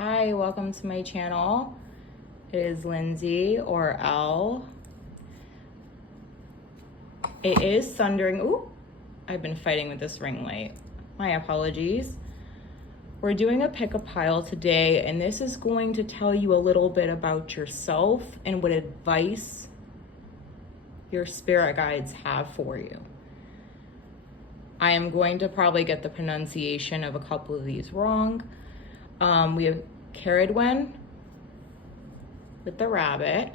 Hi, welcome to my channel. It is Lindsay or Elle. It is thundering. Ooh, I've been fighting with this ring light. My apologies. We're doing a pick a pile today, and this is going to tell you a little bit about yourself and what advice your spirit guides have for you. I am going to probably get the pronunciation of a couple of these wrong. We have Ceridwen with the rabbit,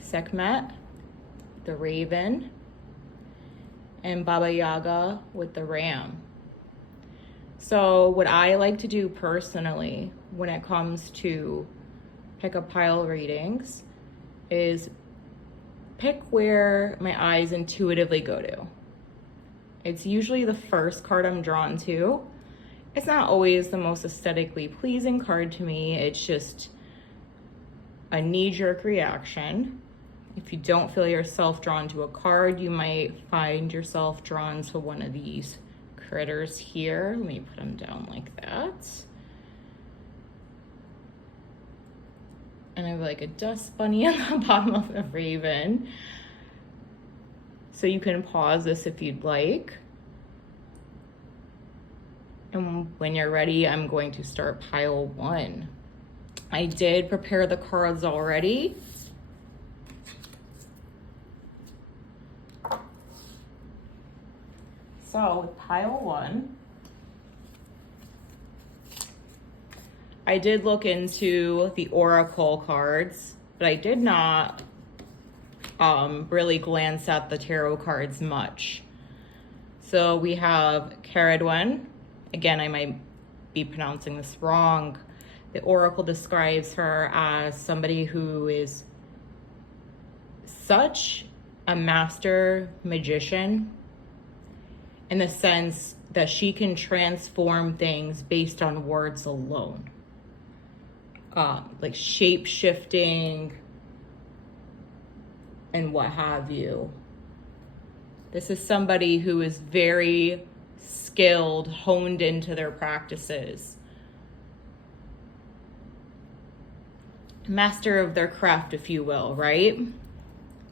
Sekhmet, the raven, and Baba Yaga with the ram. So what I like to do personally when it comes to pick a pile readings is pick where my eyes intuitively go to. It's usually the first card I'm drawn to. It's not always the most aesthetically pleasing card to me. It's just a knee-jerk reaction. If you don't feel yourself drawn to a card, you might find yourself drawn to one of these critters here. Let me put them down like that. And I have like a dust bunny on the bottom of the raven. So you can pause this if you'd like. And when you're ready, I'm going to start pile one. I did prepare the cards already. So with pile one, I did look into the Oracle cards, but I did not really glance at the tarot cards much. So we have Ceridwen. Again, I might be pronouncing this wrong. The Oracle describes her as somebody who is such a master magician in the sense that she can transform things based on words alone. Like shape-shifting and what have you. This is somebody who is very skilled, honed into their practices. Master of their craft, if you will, right?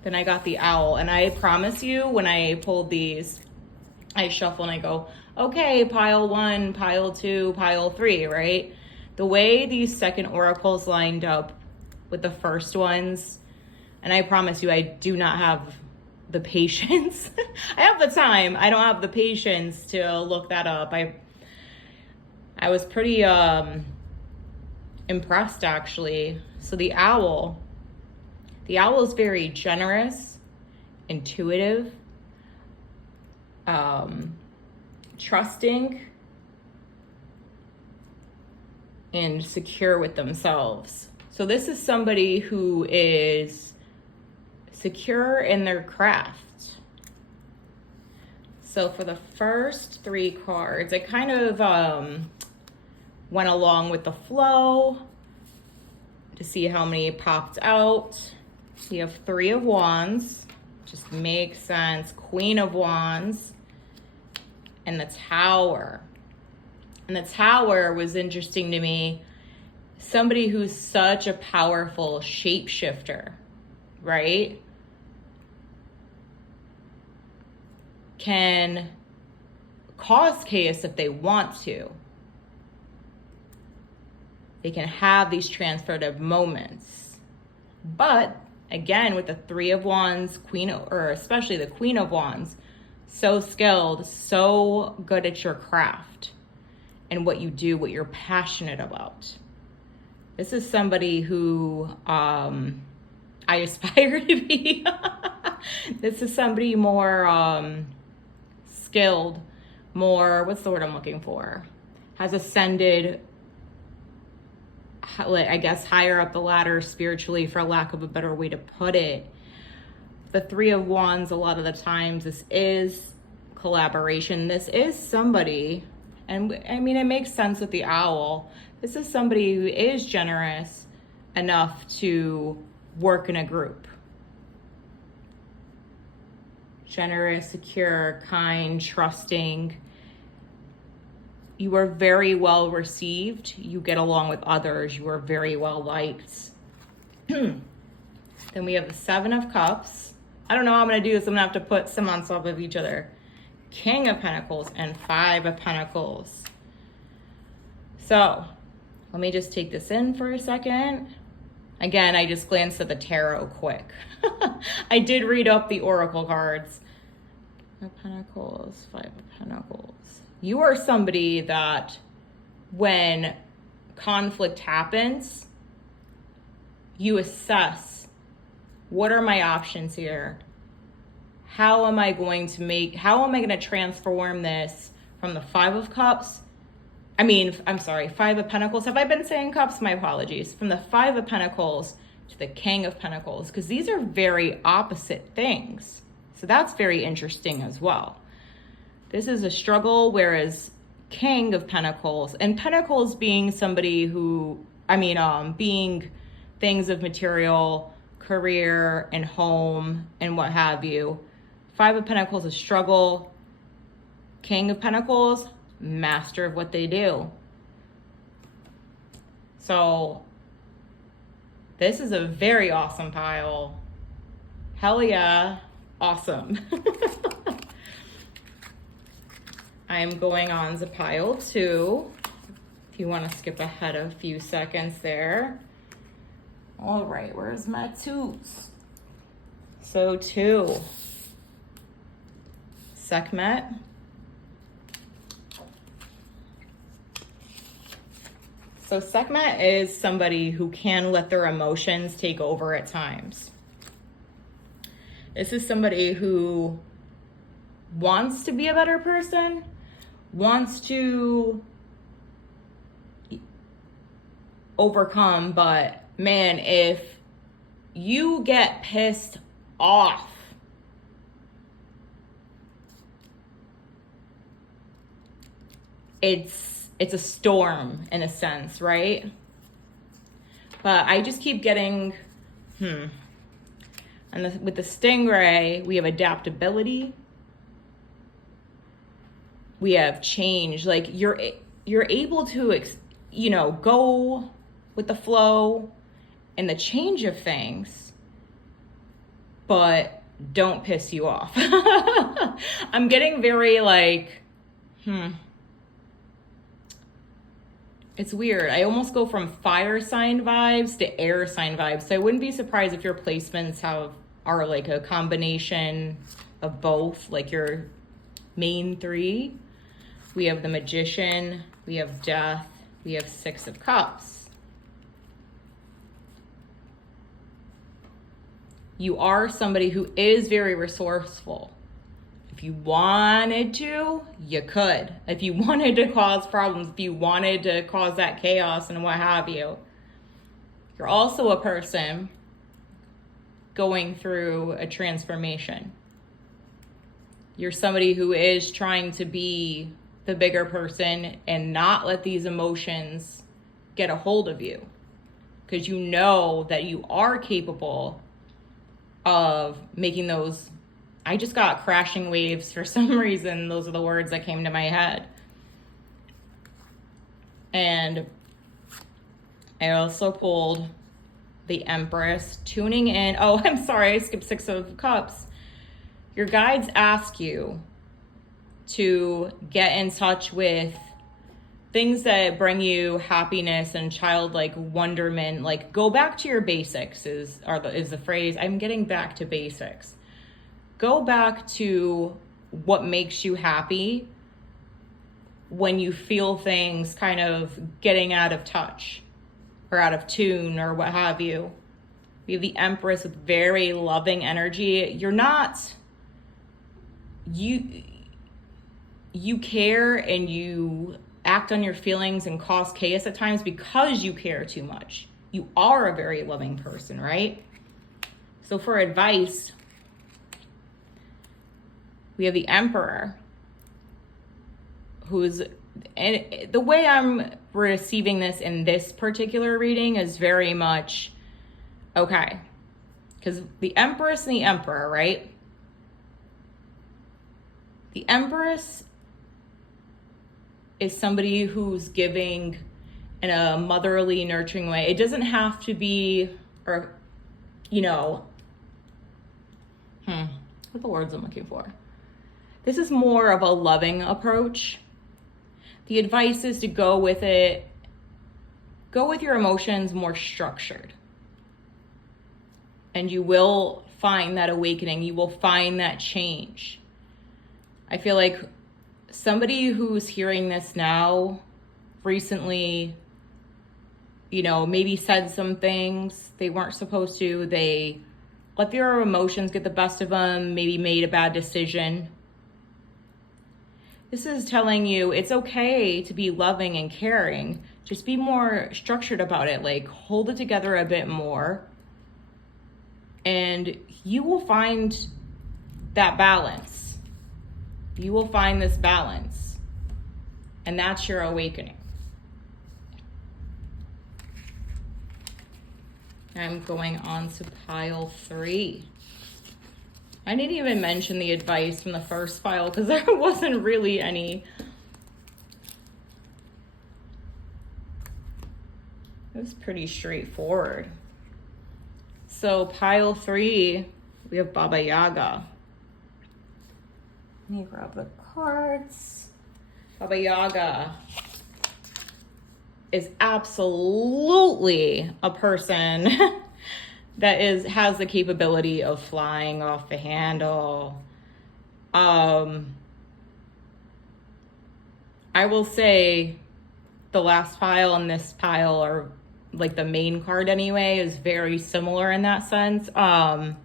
Then I got the owl, and I promise you, when I pulled these, I shuffle and I go, okay, pile one, pile two, pile three, right? The way these second oracles lined up with the first ones, and I promise you, I do not have the patience. I have the time. I don't have the patience to look that up. I was pretty impressed, actually. So the owl is very generous, intuitive, trusting, and secure with themselves. So this is somebody who is secure in their craft. So for the first three cards, I kind of went along with the flow to see how many popped out. We have Three of Wands, just makes sense. Queen of Wands, and the Tower. And the Tower was interesting to me. Somebody who's such a powerful shapeshifter, right? Can cause chaos if they want to. They can have these transformative moments. But again, with the Three of Wands, especially the Queen of Wands, so skilled, so good at your craft and what you do, what you're passionate about. This is somebody who I aspire to be. This is somebody more skilled, more, what's the word I'm looking for? Has ascended, I guess, higher up the ladder spiritually, for lack of a better way to put it. The Three of Wands, a lot of the times, this is collaboration. This is somebody, and I mean, it makes sense with the owl. This is somebody who is generous enough to work in a group. Generous, secure, kind, trusting. You are very well received. You get along with others. You are very well liked. Then we have the Seven of Cups. I don't know how I'm going to do this. I'm going to have to put some on top of each other. King of Pentacles and Five of Pentacles. So let me just take this in for a second. Again, I just glanced at the tarot quick. I did read up the oracle cards. Five of Pentacles, Five of Pentacles. You are somebody that when conflict happens, you assess, what are my options here? How am I going to transform this from the Five of Cups? Five of Pentacles. Have I been saying cups? My apologies. From the Five of Pentacles to the King of Pentacles, because these are very opposite things. So that's very interesting as well. This is a struggle, whereas King of Pentacles, and Pentacles being somebody who, being things of material, career, and home, and what have you. Five of Pentacles, a struggle. King of Pentacles, master of what they do. So this is a very awesome pile. Hell yeah, awesome. I'm going on to pile 2. If you want to skip ahead a few seconds there. All right, where's my 2s? So 2. Sekhmet. So Sekhmet is somebody who can let their emotions take over at times. This is somebody who wants to be a better person, wants to overcome, but man, if you get pissed off, it's a storm in a sense, right? But I just keep getting, and with the Stingray, we have adaptability. We have change. Like you're able to, go with the flow and the change of things, but don't piss you off. I'm getting very it's weird. I almost go from fire sign vibes to air sign vibes. So I wouldn't be surprised if your placements are like a combination of both, like your main 3. We have the Magician, we have Death, we have Six of Cups. You are somebody who is very resourceful. If you wanted to, you could. If you wanted to cause problems, if you wanted to cause that chaos and what have you. You're also a person going through a transformation. You're somebody who is trying to be the bigger person and not let these emotions get a hold of you, because you know that you are capable of making those. I just got crashing waves for some reason. Those are the words that came to my head. And I also pulled the Empress, tuning in. Oh, I'm sorry, I skipped Six of Cups. Your guides ask you to get in touch with things that bring you happiness and childlike wonderment. Like, go back to your basics is the phrase. I'm getting back to basics. Go back to what makes you happy when you feel things kind of getting out of touch or out of tune or what have you. We have the Empress with very loving energy. You care and you act on your feelings and cause chaos at times because you care too much. You are a very loving person, right? So for advice, we have the Emperor, and the way I'm receiving this in this particular reading is very much, okay, because the Empress and the Emperor, right? The Empress is somebody who's giving in a motherly, nurturing way. It doesn't have to be, or, what the words I'm looking for? This is more of a loving approach. The advice is to go with it, go with your emotions more structured. And you will find that awakening. You will find that change. I feel like somebody who's hearing this now recently, maybe said some things they weren't supposed to. They let their emotions get the best of them, maybe made a bad decision. This is telling you it's okay to be loving and caring. Just be more structured about it. Like, hold it together a bit more. And you will find that balance. You will find this balance. And that's your awakening. I'm going on to pile 3. I didn't even mention the advice from the first pile because there wasn't really any. It was pretty straightforward. So pile 3, we have Baba Yaga. Let me grab the cards. Baba Yaga is absolutely a person that has the capability of flying off the handle. I will say the last pile and this pile are like the main card anyway, is very similar in that sense. Baba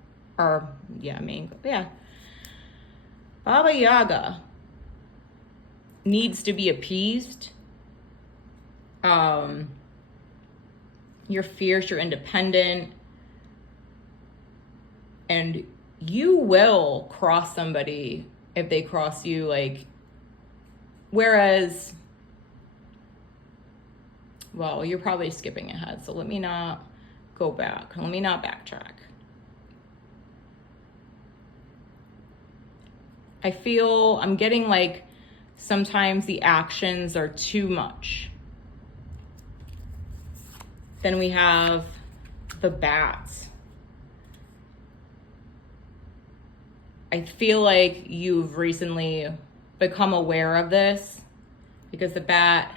Yaga needs to be appeased. You're fierce, you're independent, and you will cross somebody if they cross you, whereas, well, you're probably skipping ahead, so let me not go back. Let me not backtrack. I feel I'm getting sometimes the actions are too much. Then we have the bat. I feel like you've recently become aware of this because the bat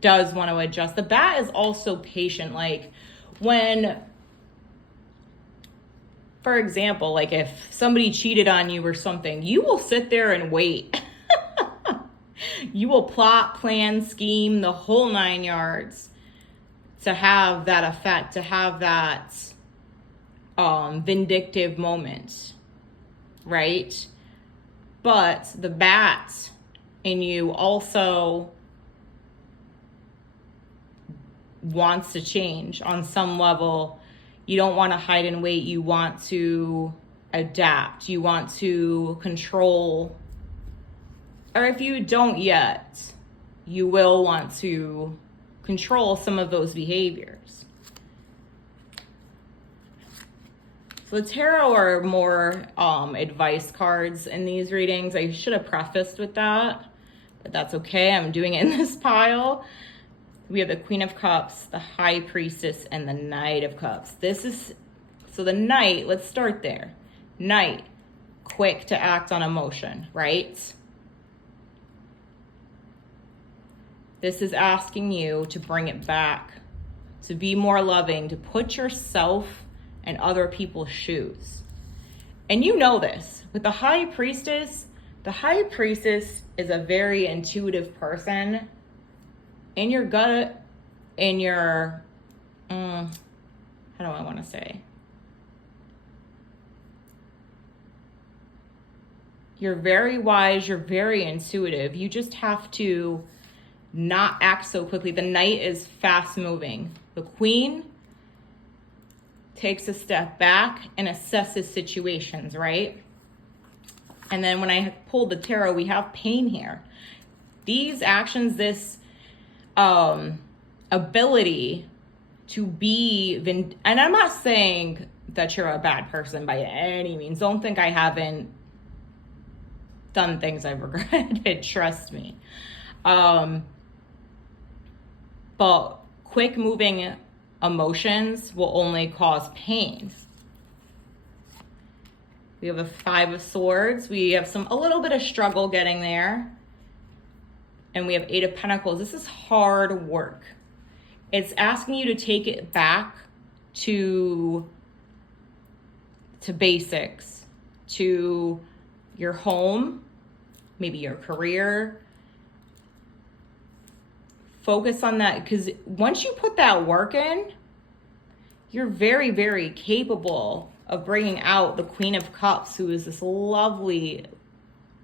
does want to adjust. The bat is also patient. When, for example, if somebody cheated on you or something, you will sit there and wait. You will plot, plan, scheme, the whole 9 yards to have that effect, to have that vindictive moment, right? But the bat in you also wants to change on some level. You don't want to hide and wait. You want to adapt. You want to control. Or if you don't yet, you will want to control some of those behaviors. So the tarot are more advice cards in these readings. I should have prefaced with that, but that's okay. I'm doing it in this pile. We have the Queen of Cups, the High Priestess, and the Knight of Cups. So the Knight, let's start there. Knight, quick to act on emotion, right? This is asking you to bring it back, to be more loving, to put yourself in other people's shoes. And you know this. With the High Priestess is a very intuitive person. In your gut, in your, how do I want to say? You're very wise, you're very intuitive. You just have to not act so quickly. The Knight is fast moving. The Queen takes a step back and assesses situations, right? And then when I pulled the tarot, we have pain here. These actions, this ability to be, and I'm not saying that you're a bad person by any means. Don't think I haven't done things I've regretted, trust me. But quick moving emotions will only cause pain. We have a 5 of Swords. We have a little bit of struggle getting there. And we have 8 of Pentacles. This is hard work. It's asking you to take it back to basics, to your home, maybe your career. Focus on that, because once you put that work in, you're very, very capable of bringing out the Queen of Cups, who is this lovely,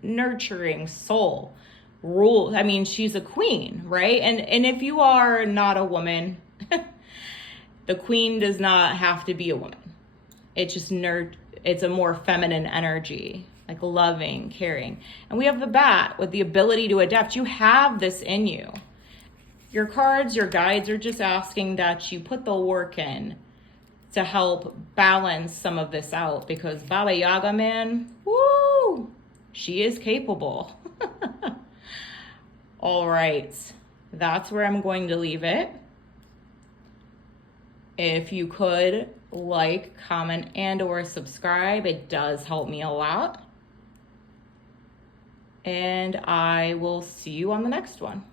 nurturing soul. I mean, she's a queen, right? And if you are not a woman, the queen does not have to be a woman. It's just it's a more feminine energy, like loving, caring. And we have the Bat with the ability to adapt. You have this in you. Your cards, your guides are just asking that you put the work in to help balance some of this out, because Baba Yaga, man, woo, she is capable. All right, that's where I'm going to leave it. If you could like, comment, and or subscribe, it does help me a lot. And I will see you on the next one.